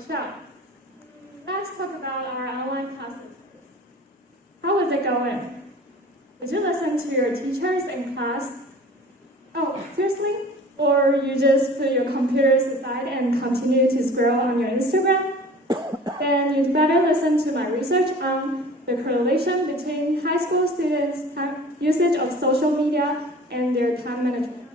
Michelle. Let's talk about our online classes. How was it going? Did you listen to your teachers in class? Oh, seriously? Or you just put your computers aside and continue to scroll on your Instagram? Then you'd better listen to my research on the correlation between high school students' usage of social media and their time management.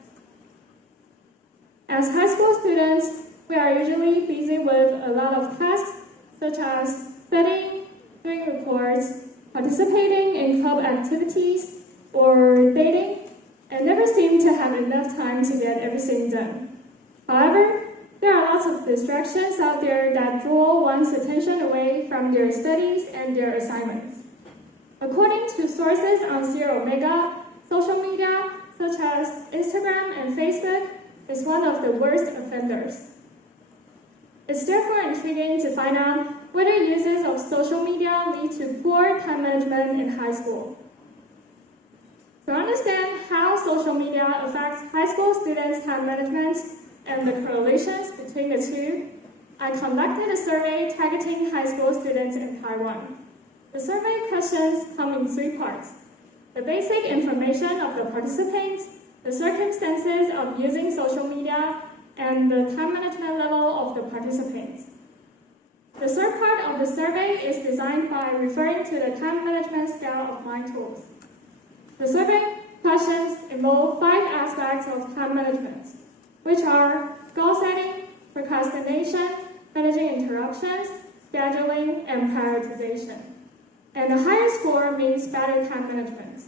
As high school students, we are usually busy with a lot of tasks such as studying, doing reports, participating in club activities, or dating, and never seem to have enough time to get everything done. However, there are lots of distractions out there that draw one's attention away from their studies and their assignments. According to sources on Sierra Omega, social media such as Instagram and Facebook is one of the worst offenders. It's therefore intriguing to find out whether uses of social media lead to poor time management in high school. To understand how social media affects high school students' time management and the correlations between the two, I conducted a survey targeting high school students in Taiwan. The survey questions come in 3 parts: the basic information of the participants, the circumstances of using social media, and the time management level of the participants. The third part of the survey is designed by referring to the time management scale of mind tools. The survey questions involve 5 aspects of time management, which are goal setting, procrastination, managing interruptions, scheduling, and prioritization. And the higher score means better time management.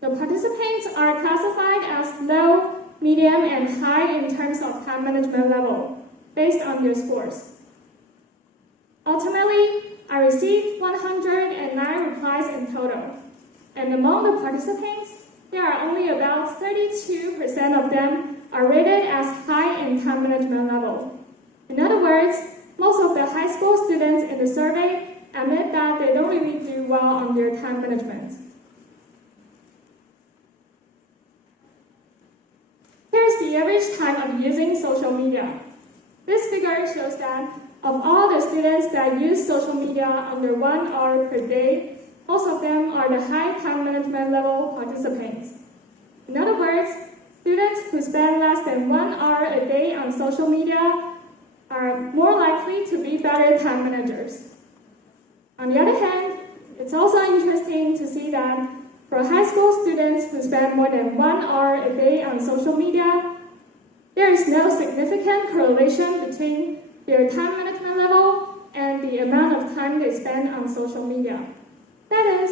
The participants are classified as low, medium, and high in terms of time management level, based on their scores. Ultimately, I received 109 replies in total, and among the participants, there are only about 32% of them are rated as high in time management level. In other words, most of the high school students in the survey admit that they don't really do well on their time management. Here's the average time of using social media. This figure shows that of all the students that use social media under 1 hour per day, most of them are the high time management level participants. In other words, students who spend less than 1 hour a day on social media are more likely to be better time managers. On the other hand, it's also interesting to see that for high school students who spend more than 1 hour a day on social media, there is no significant correlation between their time management level and the amount of time they spend on social media. That is,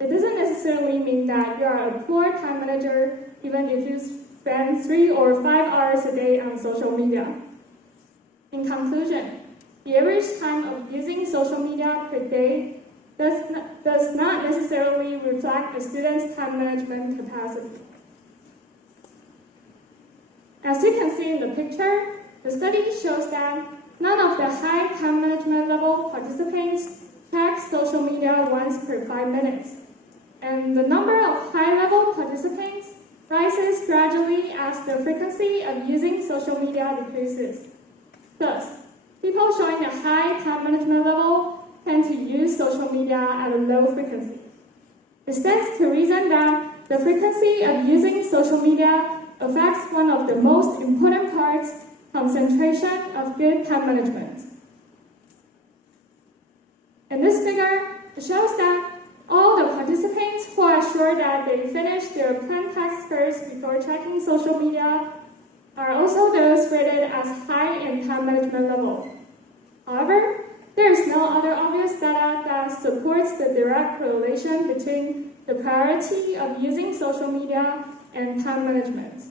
it doesn't necessarily mean that you are a poor time manager even if you spend 3 or 5 hours a day on social media. In conclusion, the average time of using social media per day does not necessarily reflect a student's time management capacity. As you can see in the picture, the study shows that none of the high time management level participants check social media once per 5 minutes, and the number of high-level participants rises gradually as the frequency of using social media decreases. Thus, people showing a high time management level tend to use social media at a low frequency. It stands to reason that the frequency of using social media affects one of the most important parts, concentration of good time management. In this figure, it shows that all the participants who are sure that they finish their plain text first before checking social media are also those rated as high in time management level. However, there is no other obvious data that supports the direct correlation between the priority of using social media and time management.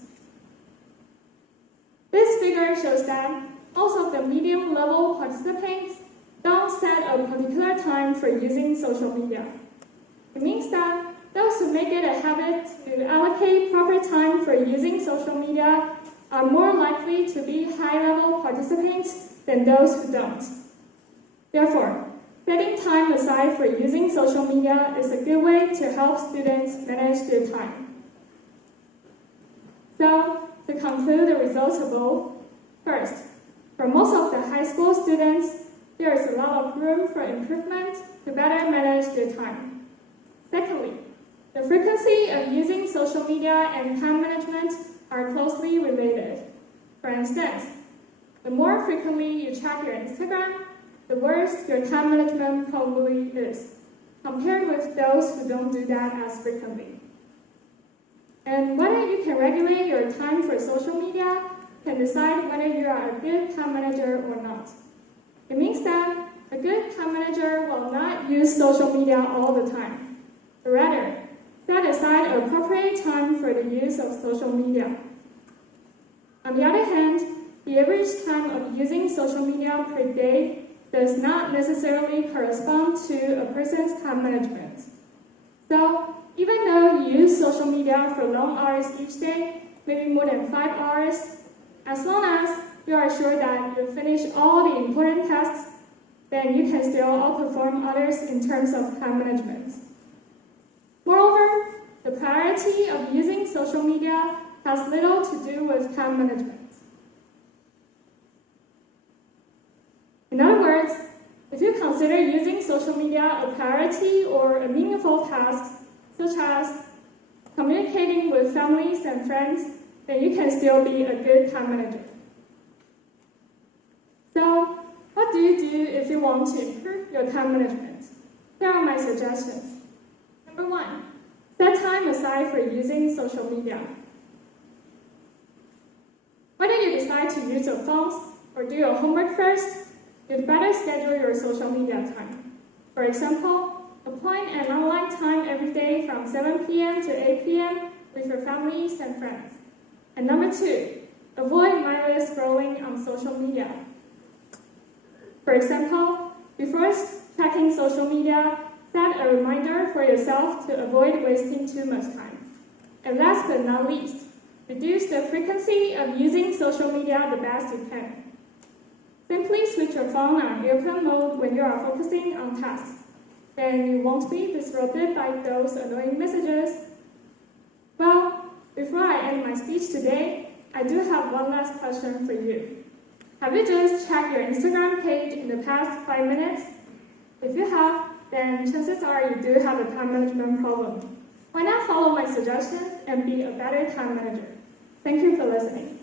This figure shows that most of the medium-level participants don't set a particular time for using social media. It means that those who make it a habit to allocate proper time for using social media are more likely to be high-level participants than those who don't. Therefore, setting time aside for using social media is a good way to help students manage their time. So, to conclude the results of both, first, For most of the high school students, there is a lot of room for improvement to better manage their time. Secondly, the frequency of using social media and time management are closely related. For instance, the more frequently you check your Instagram, the worse your time management probably is, compared with those who don't do that as frequently. And whether you can regulate your time for social media can decide whether you are a good time manager or not. It means that a good time manager will not use social media all the time, but rather set aside appropriate time for the use of social media. On the other hand, the average time of using social media per day does not necessarily correspond to a person's time management. So, even though you use social media for long hours each day, maybe more than 5 hours, as long as you are sure that you finish all the important tasks, then you can still outperform others in terms of time management. Moreover, the priority of using social media has little to do with time management. In other words, if you consider using social media a priority or a meaningful task, such as communicating with families and friends, then you can still be a good time manager. So, what do you do if you want to improve your time management? Here are my suggestions. Number 1, set time aside for using social media. Whether you decide to use your phones or do your homework first, you'd better schedule your social media time. For example, appoint an online time every day from 7 p.m. to 8 p.m. with your families and friends. And number 2, avoid mindless scrolling on social media. For example, before checking social media, set a reminder for yourself to avoid wasting too much time. And last but not least, reduce the frequency of using social media the best you can. Simply switch your phone on airplane mode when you are focusing on tasks. Then you won't be disrupted by those annoying messages. Well, before I end my speech today, I do have one last question for you. Have you just checked your Instagram page in the past 5 minutes? If you have, then chances are you do have a time management problem. Why not follow my suggestions and be a better time manager? Thank you for listening.